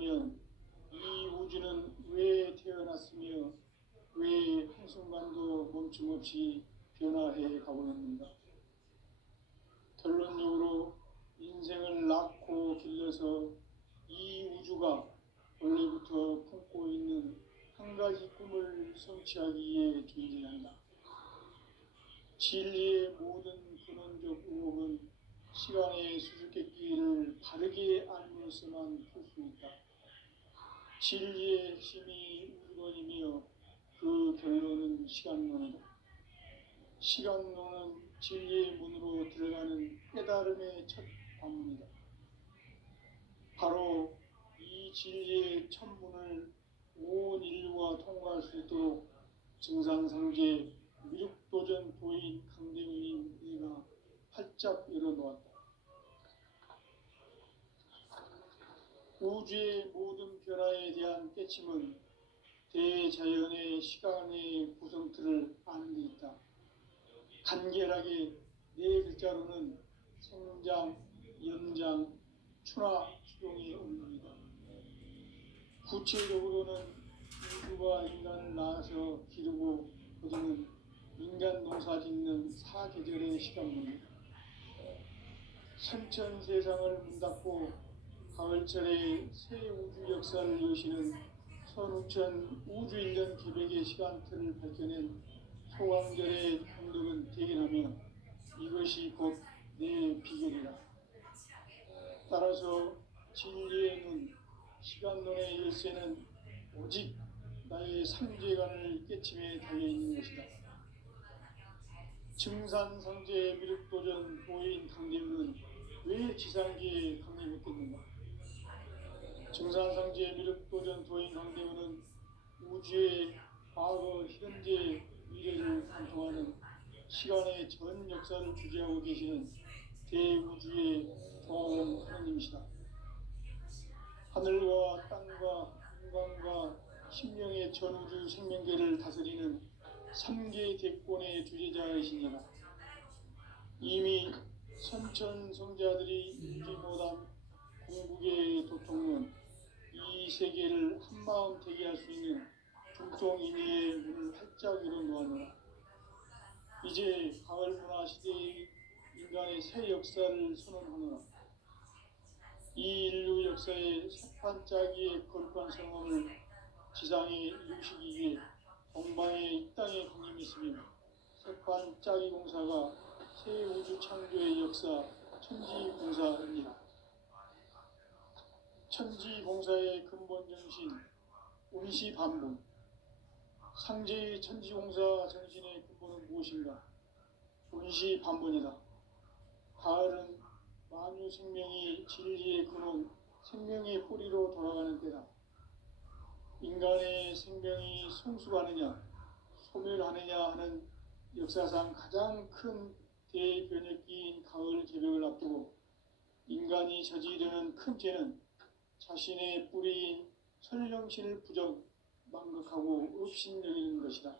그러면 이 우주는 왜 태어났으며 왜 한순간도 멈춤없이 변화해 가고 있는가? 결론적으로 인생을 낳고 길러서 이 우주가 원래부터 품고 있는 한 가지 꿈을 성취하기 위해 존재한다. 진리의 모든 근원적 의혹은 시간의 수수께끼를 바르게 알므로서만 풀 수 있다. 진리의 핵심이 우주론이며 그 결론은 시간론이다. 시간론은 진리의 문으로 들어가는 깨달음의 첫 관문이다. 바로 이 진리의 첫 문을 온 인류가 통과할 수 있도록 증산상제 미륵도전 도인 강대훈인 내가 활짝 열어놓았다. 우주의 모든 변화에 대한 깨침은 대자연의 시간의 구성틀을 아는 데 있다. 간결하게 네 글자로는 생장, 연장, 추나 추동의 운명이다. 구체적으로는 우주가 인간을 낳아서 기르고 거두는 인간 농사 짓는 사계절의 시간문이다. 선천세상을 문닫고 가을철에 새 우주 역사를 여시는 선우천 우주일년 기백의 시간틀을 밝혀낸 소강절의 감독은 대견하며 이것이 곧 내 비결이다. 따라서 진리의 눈, 시간론의 열쇠는 오직 나의 삼재간을 깨침에 달려있는 것이다. 증산상제 미륵도전 도인 강대훈은 왜 지상계에 강림했겠는가? 증산상제 미륵도전 도인 강대훈은 우주의 과거, 현재, 미래를 관통하는 시간의 전 역사를 주재하고 계시는 대우주의 조화원 하느님이시다. 하늘과 땅과 인간과 신명의 전우주 생명계를 다스리는 3계 대권의 주재자이시니라. 이미 선천성자들이 읽지 못한 궁극의 도통론, 이 세계를 한마음 되게 할 수 있는 중통인의의 문을 활짝 열어놓았노라. 이제 가을 문화 시대의 인간의 새 역사를 선언하노라. 이 인류 역사의 새판짜기의 거룩한 성험을 지상에 이루시기 위해 동방의 이 땅에 강림했으며 새판짜기 공사가 새 우주 창조의 역사 천지공사입니다. 천지공사의 근본 정신 운시반본. 상제의 천지공사 정신의 근본은 무엇인가? 운시반본이다. 가을은 만유 생명이 진리의 근원, 생명의 뿌리로 돌아가는 때다. 인간의 생명이 성숙하느냐, 소멸하느냐 하는 역사상 가장 큰 대변혁기인 가을 개벽을 앞두고 인간이 저지르는 큰 죄는 자신의 뿌리인 설령신을 부정, 망극하고 업신여기는 것이다.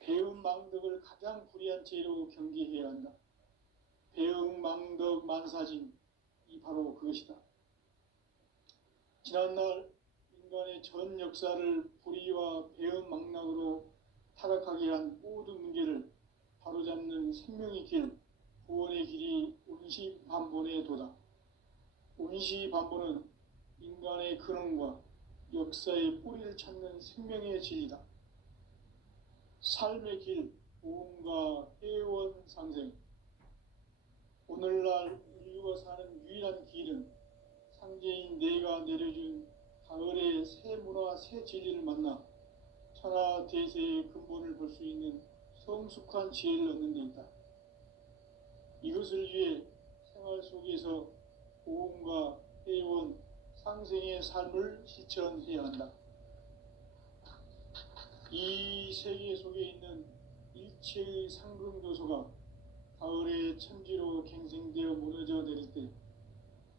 배음 망덕을 가장 불의한 죄로 경계해야 한다. 배음 망덕 만사진, 이 바로 그것이다. 지난날 인간의 전 역사를 불의와 배음 망락으로 타락하게 한 모든 문제를 바로잡는 생명의 길, 구원의 길이 운시반본의 도다. 운시반본은 인간의 근원과 역사의 뿌리를 찾는 생명의 진리다. 삶의 길, 보험과 회원 상생. 오늘날 인류가 사는 유일한 길은 상제인 내가 내려준 가을의 새 문화, 새 진리를 만나 천하 대세의 근본을 볼 수 있는 성숙한 지혜를 얻는 데 있다. 이것을 위해 생활 속에서 보험과 회원, 상생의 삶을 실천해야 한다. 이 세계 속에 있는 일체의 상승조소가 가을의 천지로 갱생되어 무너져 내릴 때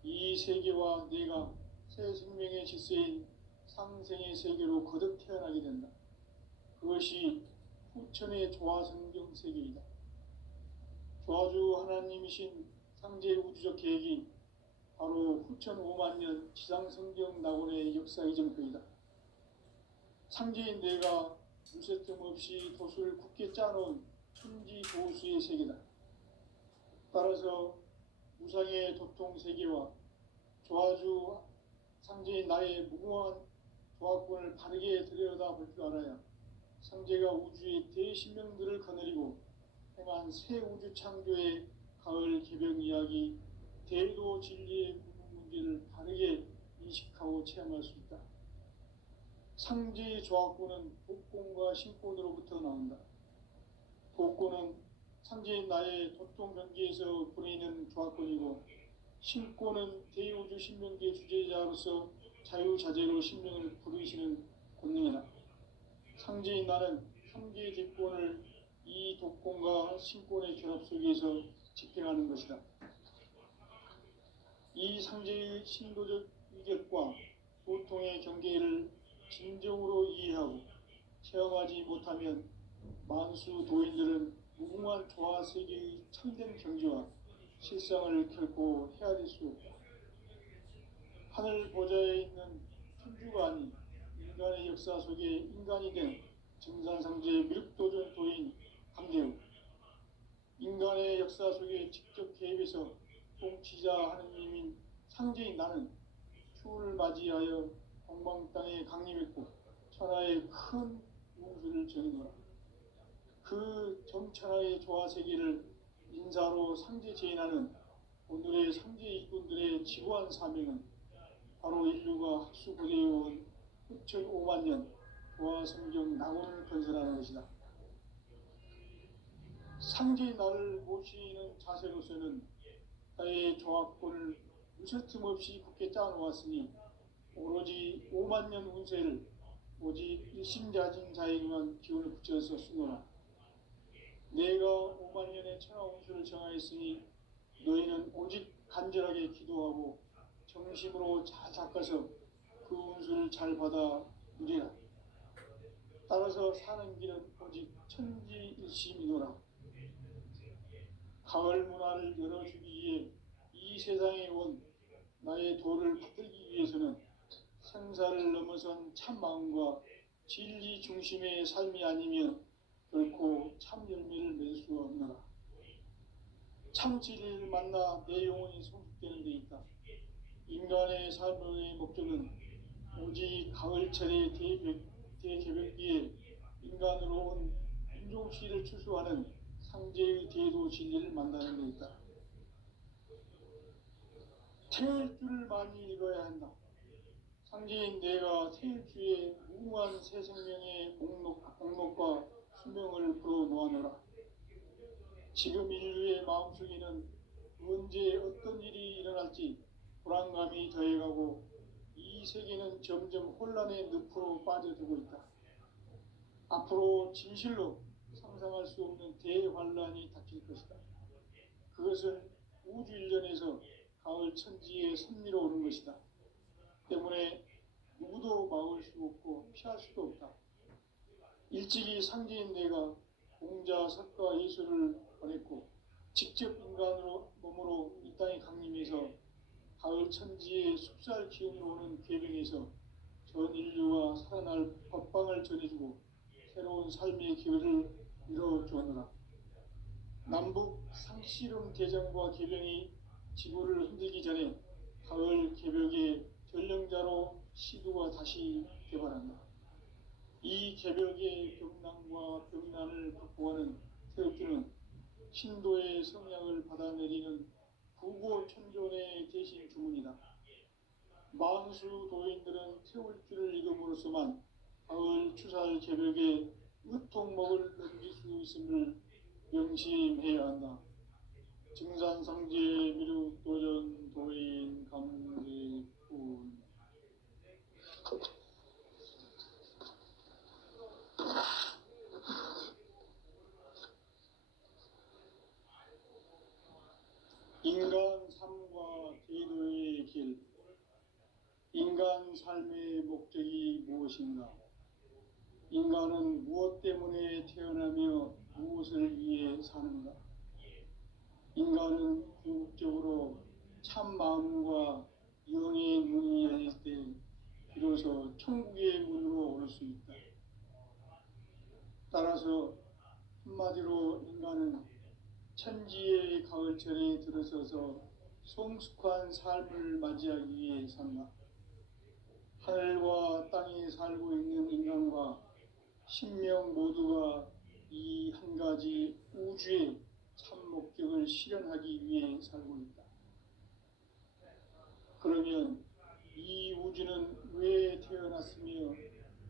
이 세계와 내가 새 생명의 질서인 상생의 세계로 거듭 태어나게 된다. 그것이 후천의 조화성경 세계이다. 조화주 하나님이신 상제 우주적 계획이 바로 후천 5만 년 지상성경 낙원의 역사 이전표이다. 상제인 내가 무쇠틈 없이 도수를 굳게 짜놓은 천지 도수의 세계다. 따라서 무상의 도통 세계와 조화주 상제인 나의 무궁한 조합권을 바르게 들여다볼 줄 알아야 상제가 우주의 대신명들을 거느리고 행한 새 우주 창조의 가을 개벽 이야기, 대도 진리의 궁극 문제를 바르게 인식하고 체험할 수 있다. 상제의 조합권은 독권과 신권으로부터 나온다. 독권은 상제인 나의 도통 경계에서 보내는 조합권이고, 신권은 대우주 신명기의 주제자로서 자유자재로 신명을 부르시는 권능이다. 상제인 나는 3개의 대권을 이 독권과 신권의 결합 속에서 집행하는 것이다. 이 상제의 신도적 위격과 보통의 경계를 진정으로 이해하고 체험하지 못하면 만수 도인들은 무궁한 조화 세계의 참된 경지와 실상을 결코 헤아릴 수 없다. 하늘 보좌에 있는 천주가 아닌 인간의 역사 속에 인간이 된 증산상제의 밀도전 도인 강대우, 인간의 역사 속에 직접 개입해서 통치자 하느님인 상제인 나는 추후를 맞이하여 동방 땅에 강림했고 천하의 큰 우주를 정의노라. 그 정천하의 조화 세계를 인사로 상제 제인하는 오늘의 상제 일꾼들의 지구한 사명은 바로 인류가 학수고대해온 후천 5만 년 조화 성경 낙원을 건설하는 것이다. 상제의 나를 모시는 자세로서는 나의 조합권을 무쇠틈 없이 굳게 짜놓았으니 오로지 5만 년 운세를 오직 일심자진 자에게만 기운을 붙여서 쓰노라. 내가 5만 년의 천하 운수를 정하였으니 너희는 오직 간절하게 기도하고 정심으로 잘 닦아서 그 운수를 잘 받아 누리라. 따라서 사는 길은 오직 천지일심이노라. 가을 문화를 열어주기 위해 이 세상에 온 나의 도를 받들기 위해서는 생사를 넘어선 참 마음과 진리 중심의 삶이 아니면 결코 참 열매를 맺을 수 없노라. 참 진리를 만나 내 영혼이 성숙되는 데 있다. 인간의 삶의 목적은 오직 가을철의 대개벽기에 인간으로 온 인종시를 추수하는 상제의 대도 진리를 만나는 데 있다. 태일주를 많이 읽어야 한다. 상제인 내가 태일주의 무궁한 새 생명의 목록과 수명을 풀어놓아노라. 지금 인류의 마음속에는 언제 어떤 일이 일어날지 불안감이 더해가고 이 세계는 점점 혼란의 늪으로 빠져들고 있다. 앞으로 진실로 상상할 수 없는 대환란이 닥칠 것이다. 그것은 우주 일련에서 가을 천지에 선미로 오는 것이다. 때문에 누구도 막을 수 없고 피할 수도 없다. 일찍이 상제인 내가 공자, 석가, 예수를 보냈고 직접 인간으로 몸으로 이 땅에 강림해서 가을 천지의 숲살 기운으로 오는 궤변에서 전 인류가 살아날 법방을 전해주고 새로운 삶의 기회를 이뤄주었노라. 남북 상씨름 대전과 개병이 지구를 흔들기 전에 가을 개벽의 전령자로 시두가 다시 개발한다. 이 개벽의 병난과 병난을 극복하는 태극기는 신도의 성향을 받아내리는 부고천존의 대신 주문이다. 만수 도인들은 태울주를 읽음으로써만 가을 추살 개벽의 으통목을 넘길 수 있음을 명심해야 한다. 증산상제 미륵도전 도인 감대군. 인간 삶과 제도의 길. 인간 삶의 목적이 무엇인가? 인간은 무엇 때문에 태어나며 무엇을 위해 사는가? 인간은 궁극적으로 참 마음과 영의 문이 열릴 때 비로소 천국의 문으로 올 수 있다. 따라서 한마디로 인간은 천지의 가을철에 들어서서 성숙한 삶을 맞이하기 위해 산다. 하늘과 땅에 살고 있는 인간과 신명 모두가 이 한 가지 우주의 참 목적을 실현하기 위해 살고 있다. 그러면 이 우주는 왜 태어났으며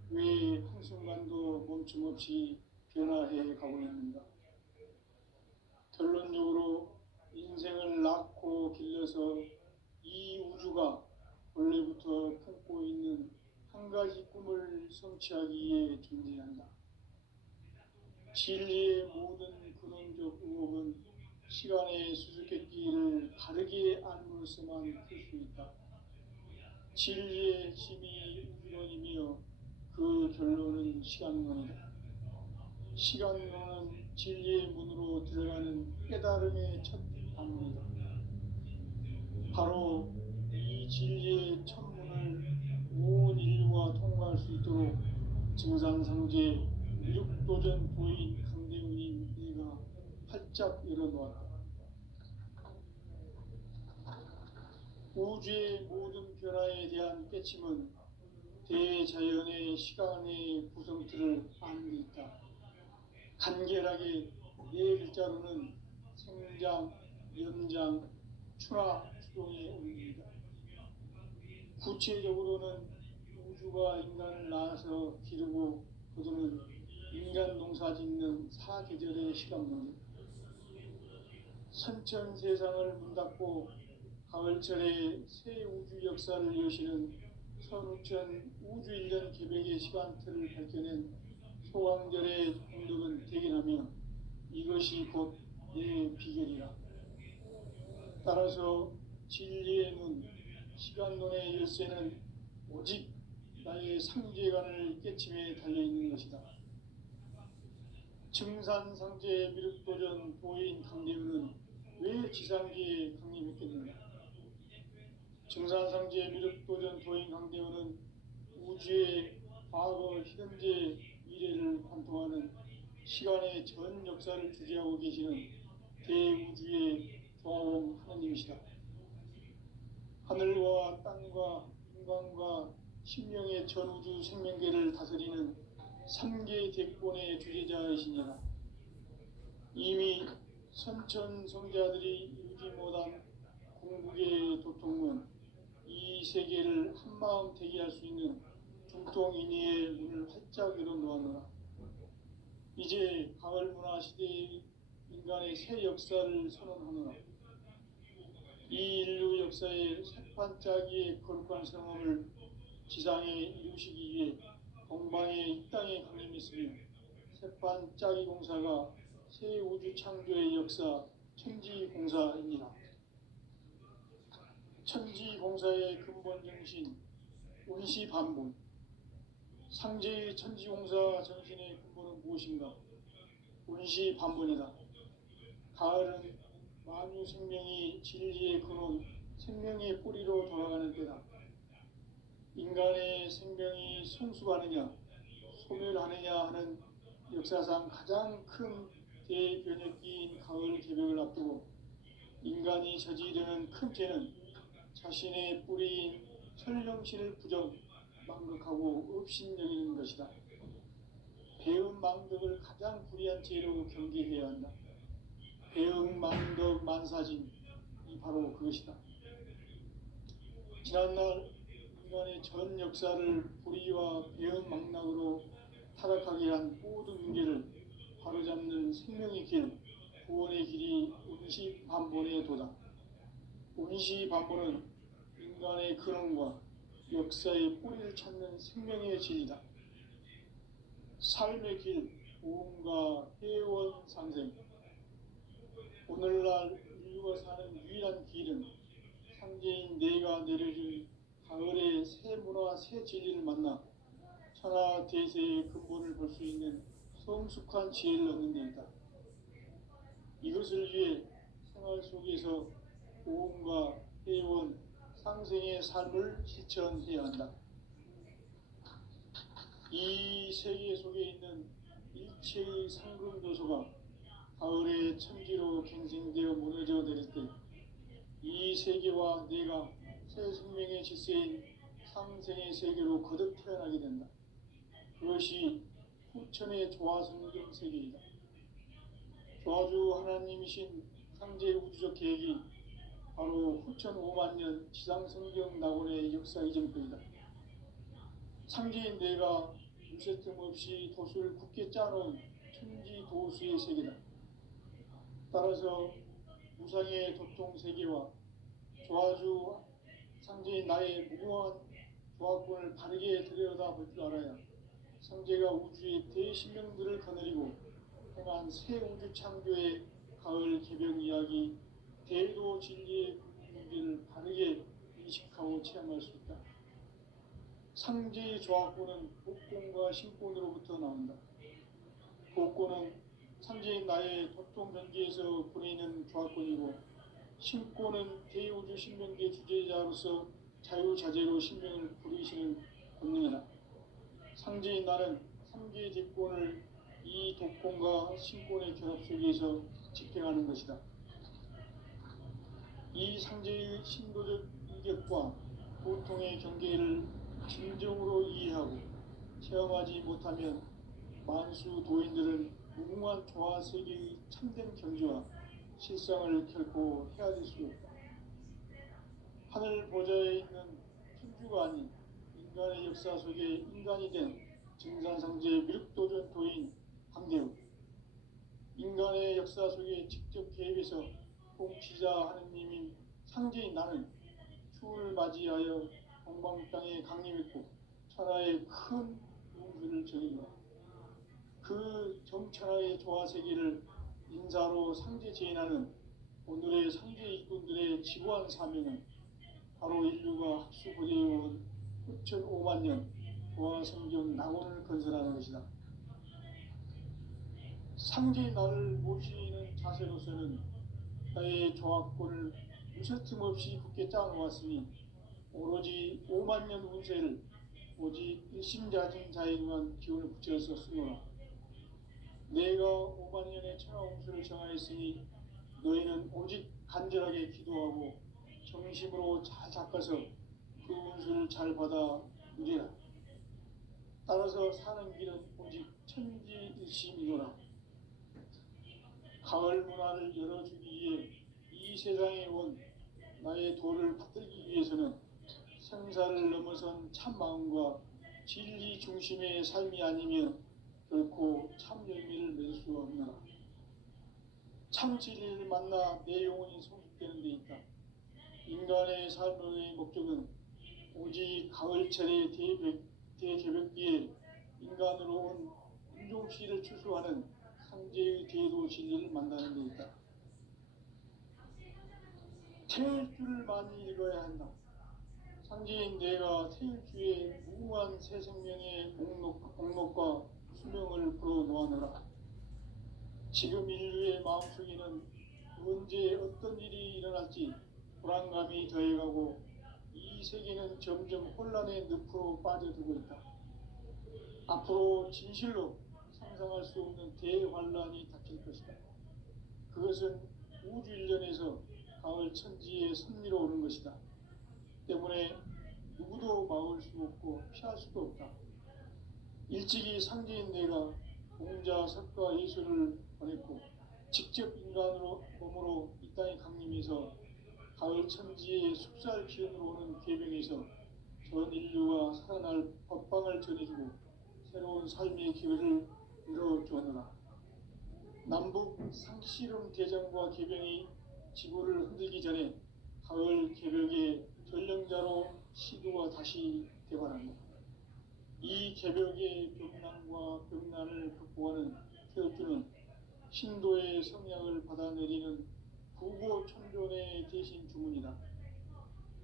왜 한순간도 멈춤 없이 변화해 가고 있는가? 결론적으로 인생을 낳고 길러서 이 우주가 원래부터 품고 있는 한 가지 꿈을 성취하기 위해 존재한다. 진리의 모든 근원적 의혹은 시간의 수수께끼를 바르게 알므로써만 풀 수 있다. 진리의 힘이 우주론이며 그 결론은 시간론이다. 시간론은 진리의 문으로 들어가는 깨달음의 첫 방문이다. 바로 이 진리의 첫 문을 온 인류가 통과할 수 있도록 증산상제 육도전 도인 강대훈인 내가 활짝 열어놓았다. 우주의 모든 변화에 대한 깨침은 대자연의 시간의 구성틀을 아는 데 있다. 간결하게 네 글자로는 생장, 연장, 추락, 추동의 원리이다. 구체적으로는 우주가 인간을 낳아서 기르고 거두는 인간 농사 짓는 사계절의 시간문제, 선천 세상을 문 닫고 가을철에 새 우주 역사를 여시는 선우천 우주 1년 개백의 시간틀을 밝혀낸 소강절의 공덕은 대견하며 이것이 곧 내 비결이라. 따라서 진리의 문, 시간론의 열쇠는 오직 나의 상제관을 깨침에 달려있는 것이다. 증산상제 미륵도전 도인 강대훈은 왜 지상기에 강림했겠는가? 증산상제 미륵도전 도인 강대훈은 우주의 과거, 현재, 미래를 관통하는 시간의 전 역사를 주재하고 계시는 대우주의 조화원 하나님이시다. 하늘과 땅과 인간과 신명의 전우주 생명계를 다스리는 3개 대권의 주재자이시니라. 이미 선천성자들이 이루지 못한 궁극의 도통문, 이 세계를 한마음 되게 할 수 있는 중통인의의 문을 활짝 열어놓았노라. 이제 가을 문화 시대의 인간의 새 역사를 선언하노라. 이 인류 역사의 새판짜기의 거룩한 성험을 지상에 이루시기 위해 동방의 이 땅에 강림했으며 새판짜기 공사가 새 우주 창조의 역사 천지공사입니다. 천지공사의 근본 정신 운시반본, 상제의 천지공사 정신의 근본은 무엇인가? 운시반본이다. 가을은 만유 생명이 진리의 근원, 생명의 뿌리로 돌아가는 때다. 인간의 생명이 성숙하느냐, 소멸하느냐 하는 역사상 가장 큰 대변혁기인 가을 개벽을 앞두고 인간이 저지르는 큰 죄는 자신의 뿌리인 설령신을 부정, 망극하고 업신여기는 것이다. 배음 망덕을 가장 불의한 죄로 경계해야 한다. 배음 망덕 만사진, 이 바로 그것이다. 지난날 인간의 전 역사를 불의와 배음 망락으로 타락하게 한 모든 문제를 바로잡는 생명의 길, 구원의 길이 운시반본의 도다. 운시반본은 인간의 근원과 역사의 뿌리를 찾는 생명의 진리다. 삶의 길, 보험과 회원 상생. 오늘날 인류가 사는 유일한 길은 상제인 내가 내려준 가을의 새 문화, 새 진리를 만나 천하 대세의 근본을 볼 수 있는 성숙한 지혜를 얻는 데 있다. 이것을 위해 생활 속에서 보험과 해온 상생의 삶을 실천해야 한다. 이 세계 속에 있는 일체의 상금 요소가 가을의 천지로 갱생되어 무너져 내릴 때 이 세계와 내가 새 생명의 질서인 상생의 세계로 거듭 태어나게 된다. 그것이 후천의 조화성경 세계이다. 조화주 하나님이신 상제 우주적 계획이 바로 후천 5만 년 지상성경 낙원의 역사 이전부이다. 상제인 내가 유세 틈 없이 도수를 굳게 짜놓은 천지 도수의 세계다. 따라서 무상의 도통 세계와 조화주 상제인 나의 무궁한 조화권을 바르게 들여다볼 줄 알아야 상제가 우주의 대신명들을 거느리고 행한 새 우주 창조의 가을 개벽 이야기 대도 진리의 문제를 바르게 인식하고 체험할 수 있다. 상제의 조화권은 복권과 신권으로부터 나온다. 복권은 상제인 나의 도통 변기에서 보내는 조화권이고, 신권은 대우주 신명계 주제자로서 자유자재로 신명을 부르시는 권능이다. 상제인 나는 3개의 대권을 이 독권과 신권의 결합 속에서 집행하는 것이다. 이 상제의 신도적 인격과 보통의 경계를 진정으로 이해하고 체험하지 못하면 만수 도인들은 무궁한 조화 세계의 참된 경지와 실상을 결코 헤아릴 수 없다. 하늘 보좌에 있는 천주가 아닌 인간의 역사 속에 인간이 된 증산상제 미륵도전 도인 강대우, 인간의 역사 속에 직접 개입해서 통치자 하느님인 상제인 나는 추을 맞이하여 동방 땅에 강림했고 천하의 큰 운수를 정해주라. 그 정천하의 조화세계를 인사로 상제 제인하는 오늘의 상제 일꾼들의 지구한 사명은 바로 인류가 학수부대해온 후천 5만 년 조화성경 낙원을 건설하는 것이다. 상제의 나를 모시는 자세로서는 나의 조화권을 무쇠틈 없이 굳게 짜놓았으니 오로지 5만 년 운세를 오직 일심자진 자에 의한 기운을 붙여서 쓰노라. 내가 5만 년의 천하 운수를 정하였으니 너희는 오직 간절하게 기도하고 정심으로 잘 닦아서 그 운수를 잘 받아 누리라. 따라서 사는 길은 오직 천지일심이노라. 가을 문화를 열어주기 위해 이 세상에 온 나의 도를 받들기 위해서는 생사를 넘어선 참 마음과 진리 중심의 삶이 아니면 결코 참 열매를 맺을 수 없노라. 참 진리를 만나 내 영혼이 성숙되는 데 있다. 인간의 삶의 목적은 오직 가을철의 대개벽기에 인간으로 온 인종시를 추수하는 상제의 대도 진리를 만나는 데 있다. 태일주를 많이 읽어야 한다. 상제인 내가 태일주의 무궁한 새 생명의 목록과 수명을 불어놓아노라. 지금 인류의 마음속에는 언제 어떤 일이 일어날지 불안감이 더해가고 이 세계는 점점 혼란의 늪으로 빠져들고 있다. 앞으로 진실로 상상할 수 없는 대환란이 닥칠 것이다. 그것은 우주 일련에서 가을 천지의 섭리로 오는 것이다. 때문에 누구도 막을 수 없고 피할 수도 없다. 일찍이 상제인 내가 공자, 석가, 예수를 보냈고 직접 인간으로 몸으로 이 땅에 강림해서 가을 천지의 숲살 기운으로 오는 계병에서 전 인류가 살아날 법방을 전해주고 새로운 삶의 기회를 이뤄주었노라. 남북 상씨름 대장과 계병이 지구를 흔들기 전에 가을 개벽의 전령자로 시도가 다시 대발한다. 이 개벽의 병난과 병난을 극복하는 태엽주는 신도의 성약을 받아내리는 부고천존의 대신 주문이다.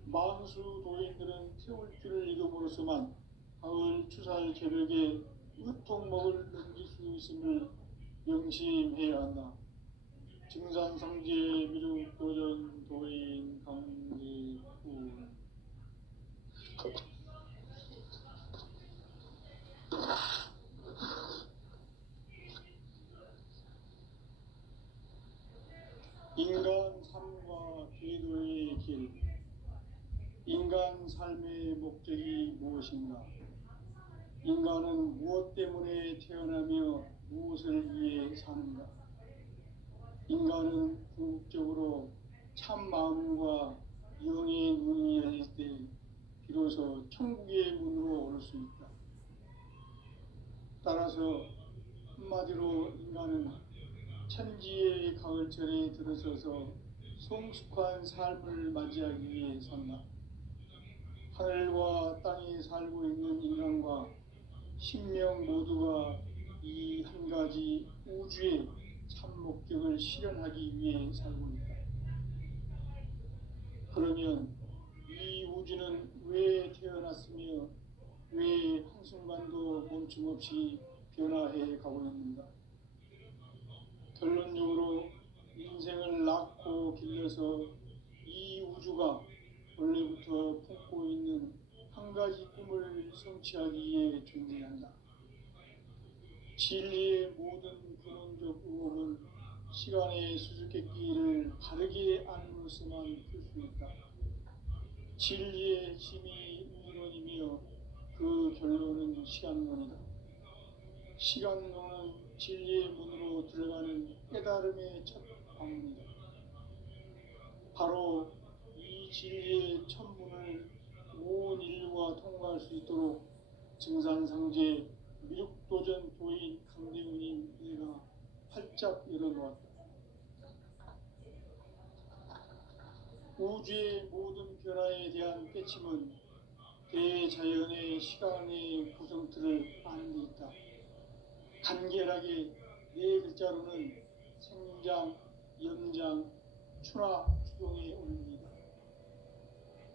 만수 도인들은 태울주를 읽음으로써만 가을 추살 개벽의 의통목을 넘길 수 있음을 명심해야 한다. 증산상제 미륵도전 도인 강제구 인간 삶과 궤도의 길. 인간 삶의 목적이 무엇인가? 인간은 무엇 때문에 태어나며 무엇을 위해 사는가? 인간은 궁극적으로 참 마음과 영의 눈이 열릴 때 비로소 천국의 문으로 오를 수 있다. 따라서 한마디로 인간은 천지의 가을철에 들어서서 성숙한 삶을 맞이하기 위해 산다. 하늘과 땅에 살고 있는 인간과 신명 모두가 이 한 가지 우주의 참 목적을 실현하기 위해 살고 있다. 그러면 이 우주는 왜 태어났으며 왜 한순간도 멈춤 없이 변화해 가고 있는가? 결론적으로 인생을 낳고 길러서 이 우주가 원래부터 품고 있는 한 가지 꿈을 성취하기 위해 존재한다. 진리의 모든 근원적 의혹은 시간의 수수께끼를 바르게 안으로서만 풀 수 있다. 진리의 핵심이 의론이며 그 결론은 시간론이다. 시간론은 진리의 문으로 들어가는 깨달음의 첫 방문이다. 바로 이 진리의 첫 문을 온 인류가 통과할 수 있도록 증산상제 미륵도전 도인 강대훈인 내가 활짝 열어놓았다. 우주의 모든 변화에 대한 깨침은 대자연의 시간의 구성틀을 아는 데 있다. 간결하게 네 글자로는 생장, 연장, 추나 추동의 원리이다.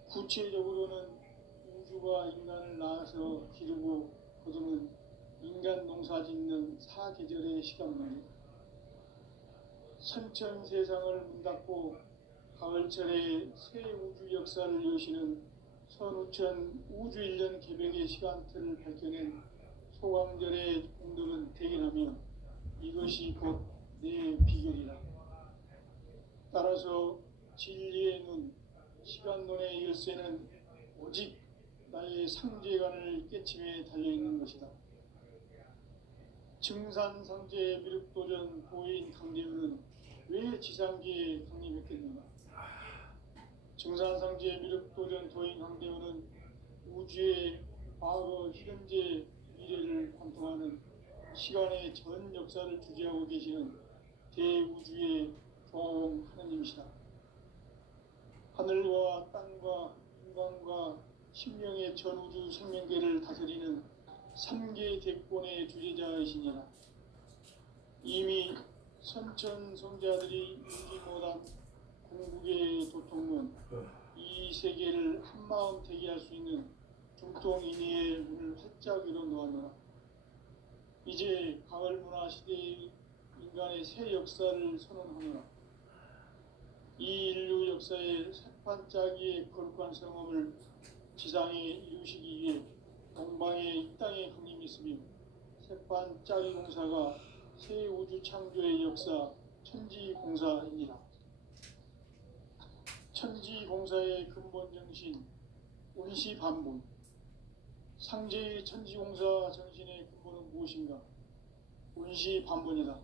구체적으로는 우주가 인간을 낳아서 기르고 거두는 인간 농사 짓는 사계절의 시간론이다. 선천 세상을 문닫고 가을철에 새 우주 역사를 여시는 선우천 우주 1년 개벽의 시간틀을 밝혀낸 소강절의 공덕은 대견하며 이것이 곧 내 비결이라. 따라서 진리의 눈, 시간론의 열쇠는 오직 나의 상제관을 깨침에 달려있는 것이다. 증산상제 미륵도전 도인 강대훈은 왜 지상계에 강림했겠는가? 증산상제 미륵도전 도인 강대훈은 우주의 과거, 현재, 미래를 관통하는 시간의 전 역사를 주재하고 계시는 대우주의 조화원 하느님이시다. 하늘과 땅과 인간과 신명의 전우주 생명계를 다스리는 3계 대권의 주제자이시니라. 이미 선천성자들이 이루지 못한 궁극의 도통은 이 세계를 한마음 되게 할 수 있는 중통인의의 문을 활짝 열어놓았노라. 이제 가을 문화 시대의 인간의 새 역사를 선언하노라. 이 인류 역사의 새판짜기의 거룩한 성험을 지상에 이루시기 위해 동방에 이 땅에 강림했으며 새판짜기 공사가 새 우주 창조의 역사 천지공사입니다. 천지공사의 근본 정신 운시반본. 상제의 천지공사 정신의 근본은 무엇인가? 운시반본이다.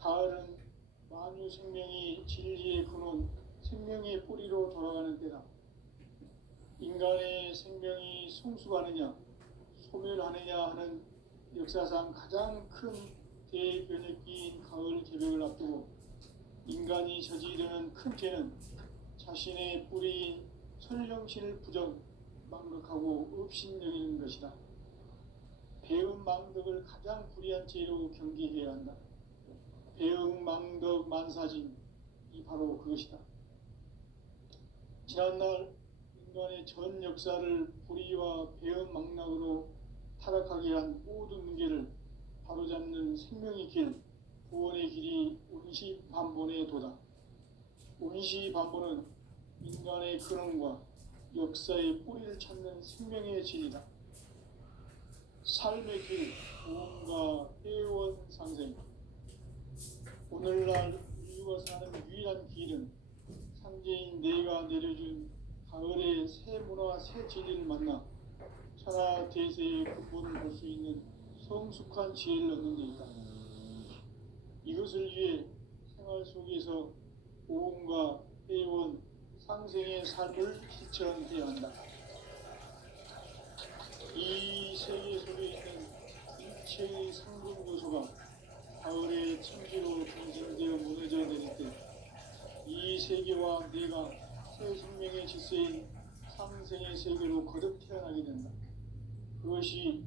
가을은 만유 생명이 진리의 근원, 생명의 뿌리로 돌아가는 때다. 인간의 생명이 성숙하느냐, 소멸하느냐 하는 역사상 가장 큰 대변혁기인 가을 개벽을 앞두고 인간이 저지르는 큰 죄는 자신의 뿌리인 설령신을 부정, 망덕하고 업신여기는 것이다. 배음 망덕을 가장 불의한 죄로 경계해야 한다. 배음 망덕 만사진이 바로 그것이다. 지난날 인간의 전 역사를 불의와 배음 망락으로 타락하게 한 모든 문제를 바로잡는 생명의 길, 구원의 길이 운시반본에 도다. 운시반본은 인간의 근원과 역사의 뿌리를 찾는 생명의 진리다. 삶의 길, 무언가 해원상생. 오늘날 인류가 사는 유일한 길은 상제인 내가 내려준 가을의 새 문화, 새 진리를 만나 천하 대세의 근본을 볼 수 있는 성숙한 지혜를 얻는 데 있다. 이것을 위해 생활 속에서 보험과 회원, 상생의 삶을 실천해야 한다. 이 세계 속에 있는 일체의 상급 요소가 가을의 천지로 분생되어 무너져 내릴 때 이 세계와 내가 새 생명의 질서인 상생의 세계로 거듭 태어나게 된다. 그것이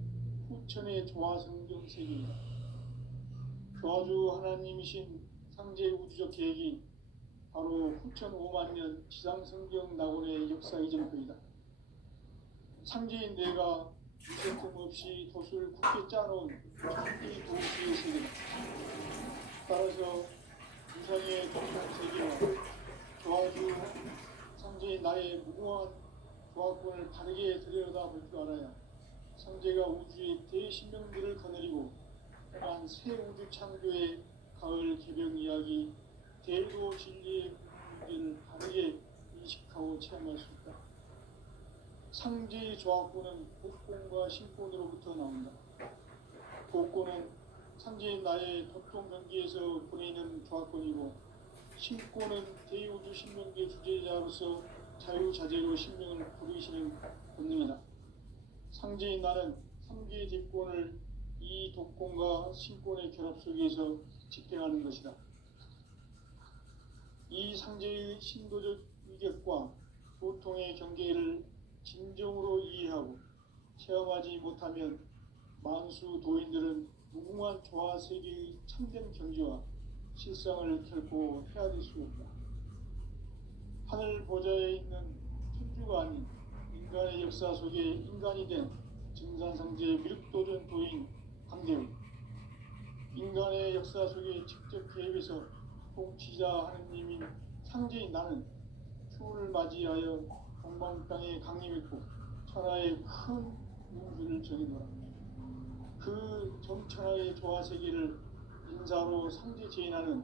후천의 조화성경 세계이다. 조화주 하나님이신 상제 우주적 계획이 바로 후천 5만 년 지상성경 낙원의 역사 이전표이다. 상제인 내가 유세틈 없이 돛을 굳게 짜놓은 천지 도시의 세계다. 따라서 유상의 동양 세계와 조화주 상제인 나의 무궁한 조화권을 바르게 들여다볼 줄 알아야 상제가 우주의 대신명들을 거느리고 한 새 우주 창조의 가을 개병 이야기, 대도 진리의 문제를 바르게 인식하고 체험할 수 있다. 상제의 조화권은 복권과 신권으로부터 나온다. 복권은 상제인 나의 도통 경기에서 보내는 조화권이고, 신권은 대우주 신명계 주제자로서 자유자재로 신명을 부르시는 본능이다. 상제인 나는 3개의 뒷권을 이 독권과 신권의 결합 속에서 집행하는 것이다. 이 상제의 신도적 위격과 보통의 경계를 진정으로 이해하고 체험하지 못하면 만수 도인들은 무궁한 조화 세계의 참된 경지와 실상을 결코 헤아릴 수 없다. 하늘 보좌에 있는 천주가 아닌 인간의 역사 속에 인간이 된 증산상제의 밀도전 도인 강대우, 인간의 역사 속에 직접 개입해서 통치자 하느님인 상제인 나는 추운을 맞이하여 동방 땅에 강림했고 천하의 큰 문주를 정해놓아 그 정천하의 조화세계를 인사로 상제 제인하는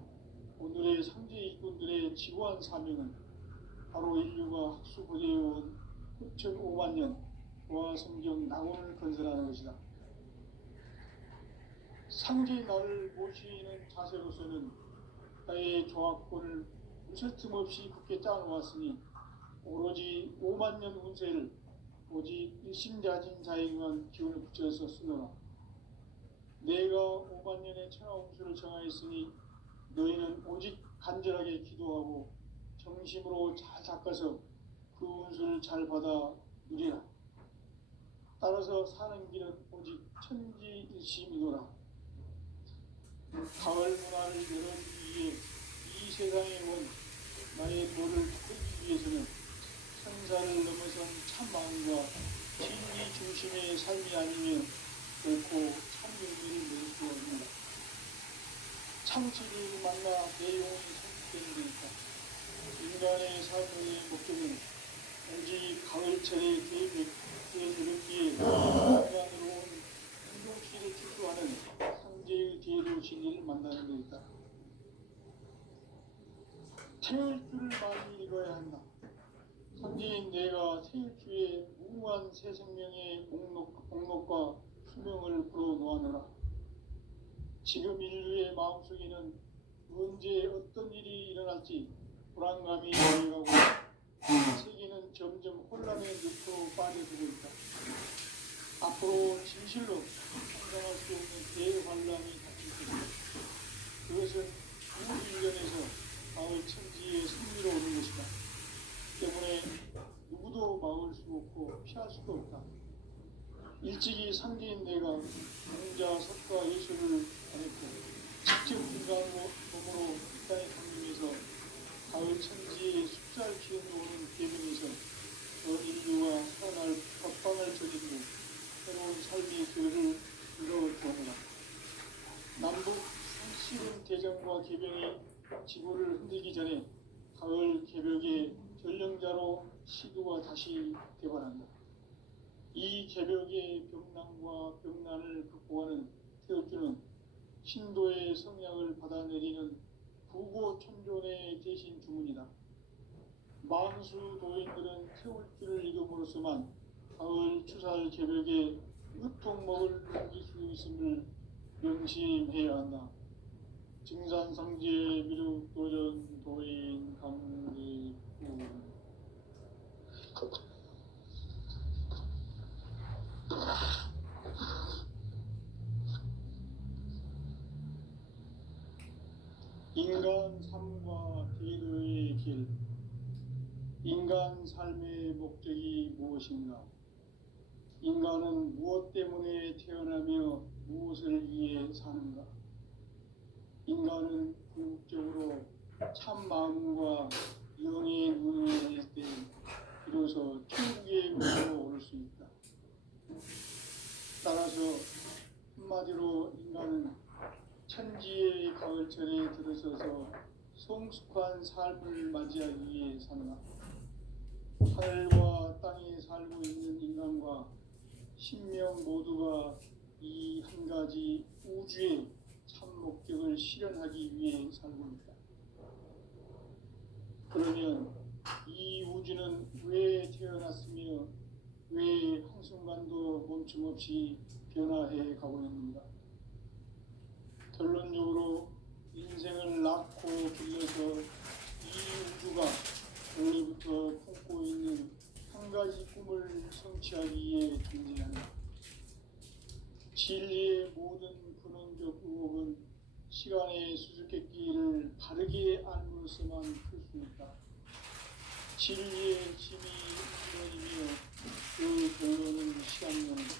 오늘의 상제 일꾼들의 지고한 사명은 바로 인류가 학수고대해온 후천 5만 년 조화성경 낙원을 건설하는 것이다. 상제인 나를 모시는 자세로서는 나의 조화권을 무설틈 없이 굳게 짜놓았으니 오로지 5만 년 운세를 오직 일심자진 자에게만 기운을 붙여서 쓰노라. 내가 5만 년의 천하 운수를 정하였으니 너희는 오직 간절하게 기도하고 정심으로 잘 닦아서 그 운수를 잘 받아 누리라. 따라서 사는 길은 오직 천지일심이노라. 가을 문화를 열어주기 위해 이 세상에 온 나의 도를 풀기 위해서는 천사를 넘어선 참마음과 진리 중심의 삶이 아니면 결코 참용기를 낼 수 없는다. 참치를 만나 내 영혼이 성숙되는 데있다. 인간의 삶의 목적은 오직 가을철의 대백기에 인간으로 온 운동치를 추구하는 상제의 대도 진리를 만나는 데 있다. 태울 줄을 많이 읽어야 한다. 상제인 내가 태울주의 무궁한 새 생명의 목록과 수명을 불어놓아노라. 지금 인류의 마음속에는 언제 어떤 일이 일어날지 불안감이 더해가고 세계는 점점 혼란의 늪으로 빠져들고 있다. 앞으로 진실로 상상할 수 없는 대환란이 닥칠 것이다. 그것은 우주 일련에서 가을 천지의 승리로 오는 것이다. 때문에 누구도 막을 수 없고 피할 수도 없다. 일찍이 상제인 내가 공자, 석가, 예수를 보냈고 직접 인간으로 몸으로 이 땅에 강림해서 가을 천지의 숫자를 키워놓는 계명에서 전 인류가 살아날 법방을 저지르고 새로운 삶의 교회를 이뤄주었노라. 남북 상식은 대전 지구를 흔들기 전에 가을 개벽의 전령자로 시도가 다시 개발한다. 이 개벽의 벽난과 벽난을 극복하는 태울주는 신도의 성약을 받아내리는 부고천존의 대신 주문이다. 만수 도인들은 태울주를 이름으로서만 가을 추살 개벽에 으통먹을 넘길 수 있음을 명심해야 한다. 증산상제 미륵도전 도인 강리구 인간 삶과 대도의 길. 인간 삶의 목적이 무엇인가? 인간은 무엇 때문에 태어나며 무엇을 위해 사는가? 인간은 궁극적으로 참 마음과 영의 눈을 열 때 비로소 천국의 문으로 오를 수 있다. 따라서 한마디로 인간은 천지의 가을철에 들어서서 성숙한 삶을 맞이하기 위해 산다. 하늘과 땅에 살고 있는 인간과 신명 모두가 이 한 가지 우주의 참 목적을 실현하기 위해 살고 있다. 그러면 이 우주는 왜 태어났으며 왜 한순간도 멈춤 없이 변화해 가고 있는가? 결론적으로 인생을 낳고 길러서 이 우주가 원래부터 품고 있는 한 가지 꿈을 성취하기 위해 존재한다. 진리의 모든 근원적 의혹은 시간의 수수께끼를 바르게 알므로서만 풀 수 있다. 진리의 힘이 근원이며 그 결론은 시간론이다.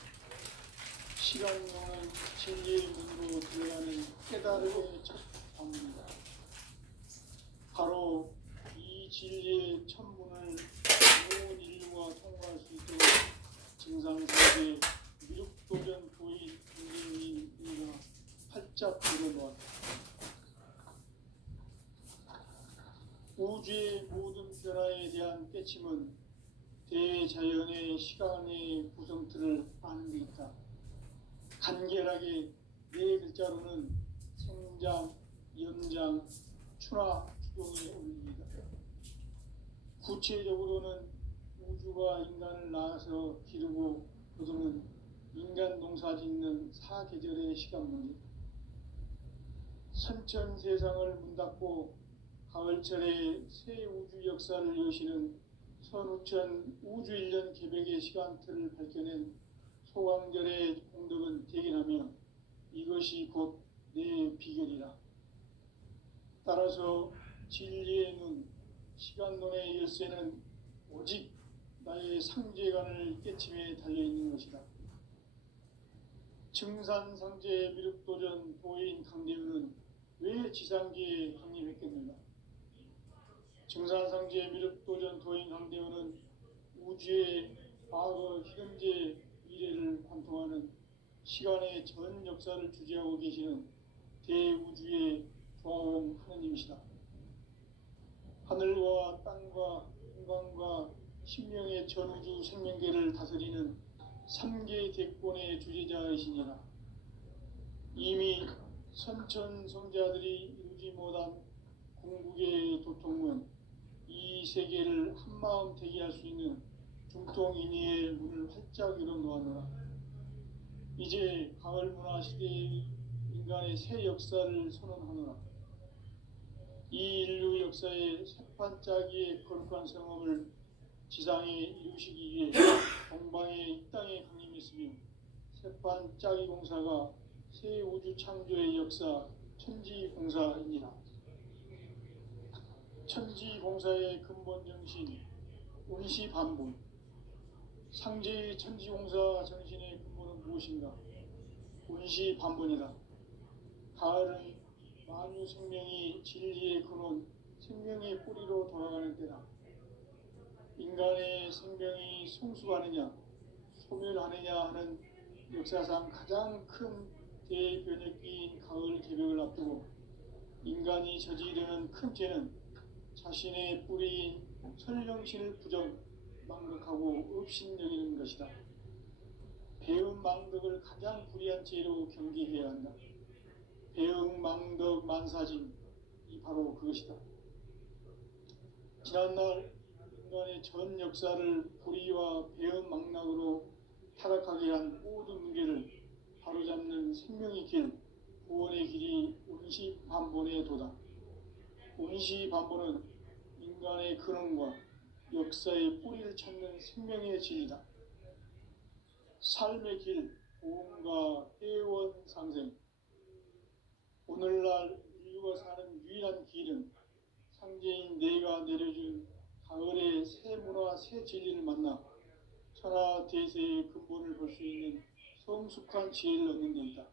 시간론은 진리의 문으로 들어가는 깨달음의 첫 방문이다. 바로 이 진리의 천문을 온 인류가 통과할 수 있도록 증상세계 미륵도전 도인 선생님이가 활짝 열어놓았다. 우주의 모든 변화에 대한 깨침은 대자연의 시간의 구성틀을 아는 데 있다. 간결하게 네 글자로는 생장, 연장, 추나 추동의 원리이다. 구체적으로는 우주가 인간을 낳아서 기르고 거두는 인간 농사 짓는 사계절의 시간 문제. 선천 세상을 문 닫고 가을철에 새 우주 역사를 여시는 선우천 우주 1년 개벽의 시간틀을 밝혀낸 소강절의 공덕은 대견하며 이것이 곧 내 비결이라. 따라서 진리의 눈, 시간론의 열쇠는 오직 나의 상제관을 깨침에 달려있는 것이다. 증산상제 미륵도전 도인 강대우는 왜 지상계에 확립했겠는가? 증산상제 미륵도전 도인 강대우는 우주의 과거, 현재, 미래를 관통하는 시간의 전 역사를 주재하고 계시는 대우주의 조화원 하느님이시다. 하늘과 땅과 인간과 신명의 전우주 생명계를 다스리는 3개 대권의 주재자이시니라. 이미 선천성자들이 이루지 못한 궁극의 도통은 이 세계를 한마음 되게 할 수 있는 중통인의의 문을 활짝 열어놓았노라. 이제 가을 문화 시대의 인간의 새 역사를 선언하노라. 이 인류 역사의 새판짜기의 거룩한 성험을 지상에 이루시기 위해 동방의 이 땅에 강림했으며 새판짜기 공사가 새 우주 창조의 역사 천지공사이니라. 천지공사의 근본 정신 운시반본. 상제의 천지공사 정신의 근본은 무엇인가? 운시반본이다. 가을은 만유 생명이 진리의 근원, 생명의 뿌리로 돌아가는 때다. 인간의 생명이 성숙하느냐, 소멸하느냐 하는 역사상 가장 큰 대변혁기인 가을 개벽을 앞두고 인간이 저지르는 큰 죄는 자신의 뿌리인 설령신을 망각하고 업신여기는 것이다. 배은 망덕을 가장 불의한 죄로 경계해야 한다. 배은 망덕 만사진이 바로 그것이다. 지난날 인간의 전 역사를 불의와 배은 망락으로 타락하게 한 모든 문제를 바로잡는 생명의 길, 구원의 길이 운시반본의 도다. 운시반본은 인간의 근원과 역사의 뿌리를 찾는 생명의 진리다. 삶의 길, 보험과 회원 상생. 오늘날 인류가 사는 유일한 길은 상제인 내가 내려준 가을의 새 문화, 새 진리를 만나 천하 대세의 근본을 볼 수 있는 성숙한 지혜를 얻는 데 있다.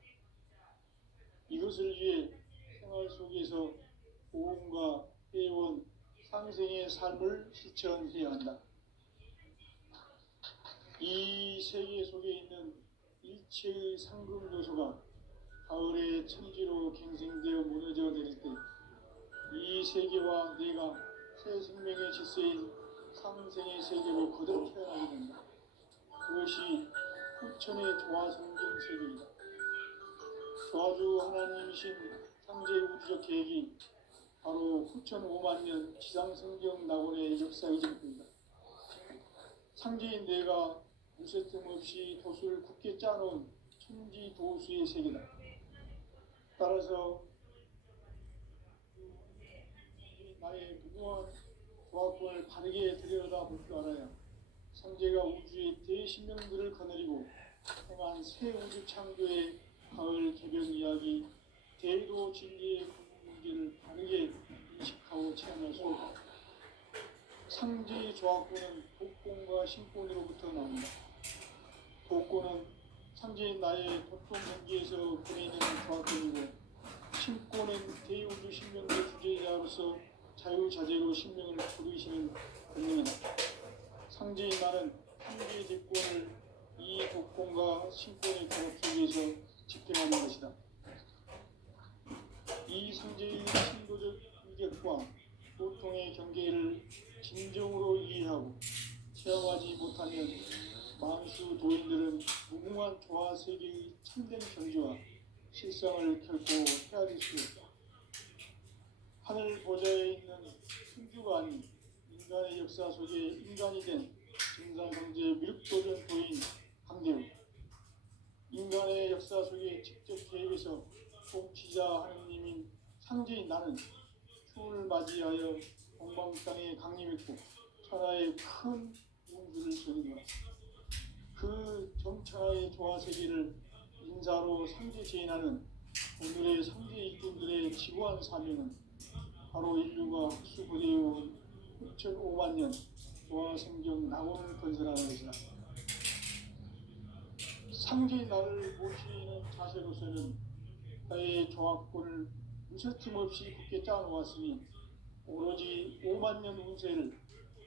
이것을 위해 생활 속에서 보험과 회원, 상생의 삶을 실천해야 한다. 이 세계 속에 있는 일체의 상금 요소가 가을의 천지로 갱생되어 무너져 내릴 때 이 세계와 내가 새 생명의 질서인 상생의 세계로 거듭 태어나게 된다. 그것이 후천의 조화성경 세계이다. 조화주 하나님이신 상제의 우주적 계획이 바로 후천 5만 년 지상성경 낙원의 역사이실 뿐이다. 상제인 내가 무쇠뜸 없이 도수를 굳게 짜놓은 천지 도수의 세계다. 따라서 나의 무궁한 조합권을 바르게 들여다볼 줄 알아야 상제가 우주의 대신명들을 거느리고 행한 새 우주 창조의 가을 개변 이야기, 대도 진리의 문제를 바르게 인식하고 체험할 수 없다. 상제의 조합권은 독권과 신권으로부터 나온다. 독권은 상제인 나의 보통 경기에서 보내는 조합권이고, 신권은 대우주 신명의 주제자로서 자유자재로 신명을 부르시는 권능이다. 상제인 나는 상제의 대권을 이 독권과 신권의 결합 속에서 집행하는 것이다. 이 상제의 신도적 위력과 보통의 경계를 진정으로 이해하고 체험하지 못하면 만수 도인들은 무궁한 조화 세계의 참된 경지와 실상을 결코 헤아릴 수 없다. 하늘 보좌에 있는 승주가 아닌 인간의 역사 속에 인간이 된 진상성제 미륵도전 도인 강대우. 인간의 역사 속에 직접 계획해서 통치자 하느님인 상제인 나는 추운을 맞이하여 동방 땅에 강림했고 천하의 큰 운수를 전이노라. 그 정천하의 조화세계를 인사로 상제 제인하는 오늘의 상제 일꾼들의 지구한 사명은 바로 인류가 흡수부대해온 6,500만 년 조화성경 낙원을 건설하는 것이다. 상제의 나를 모시는 자세로서는 나의 조합권을 무쇠틈 없이 굳게 짜놓았으니 오로지 5만 년 운세를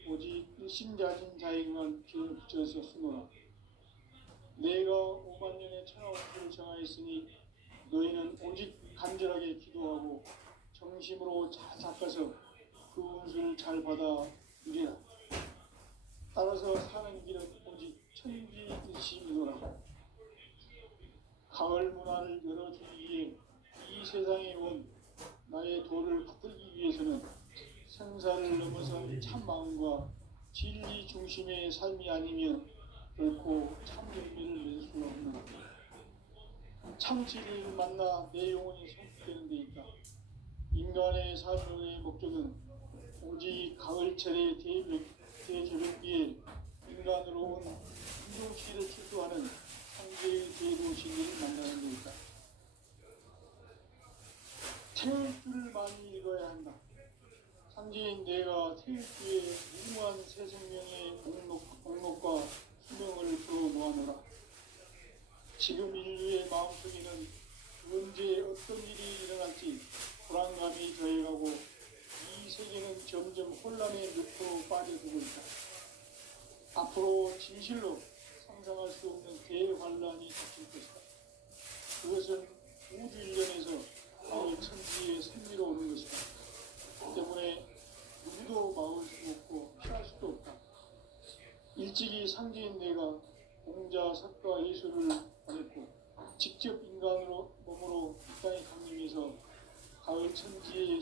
오직 일심자진 자에게만 기운을 붙여서 쓰노라. 내가 5만 년의 천하 운세를 정하였으니 너희는 오직 간절하게 기도하고 정심으로 잘 닦아서 그 운수를 잘 받아 누리라. 따라서 사는 길은 오직 천지일심이노라. 가을 문화를 열어주기 위해 이 세상에 온 나의 도를 붙들기 위해서는 생사를 넘어선 참 마음과 진리 중심의 삶이 아니면 결코 참 열매를 낼 수 없는 참 진리를 만나 내 영혼이 성숙되는 데 있다. 인간의 삶의 목적은 오직 가을철의 대개변기에 인간으로 온 인종시를 출두하는 상제의 대도 진리를 만나는 데 있다. 태일주를 많이 읽어야 한다. 상제인 내가 태일주의 무궁한 새 생명의 목록과 수명을 풀어 모아놓으라. 지금 인류의 마음속에는 언제 어떤 일이 일어날지 불안감이 더해가고 이 세계는 점점 혼란의 늪으로 빠져들고 있다. 앞으로 진실로 상상할 수 없는 대환란이 닥칠 것이다. 그것은 우주 일련에서 가을 천지의 생리로 오는 것이다. 때문에 누구도 막을 수 없고 피할 수도 없다. 일찍이 상제인 내가 공자, 사과, 예술을 말했고 직접 인간으로 몸으로 이 땅에 강림해서 가을 천지의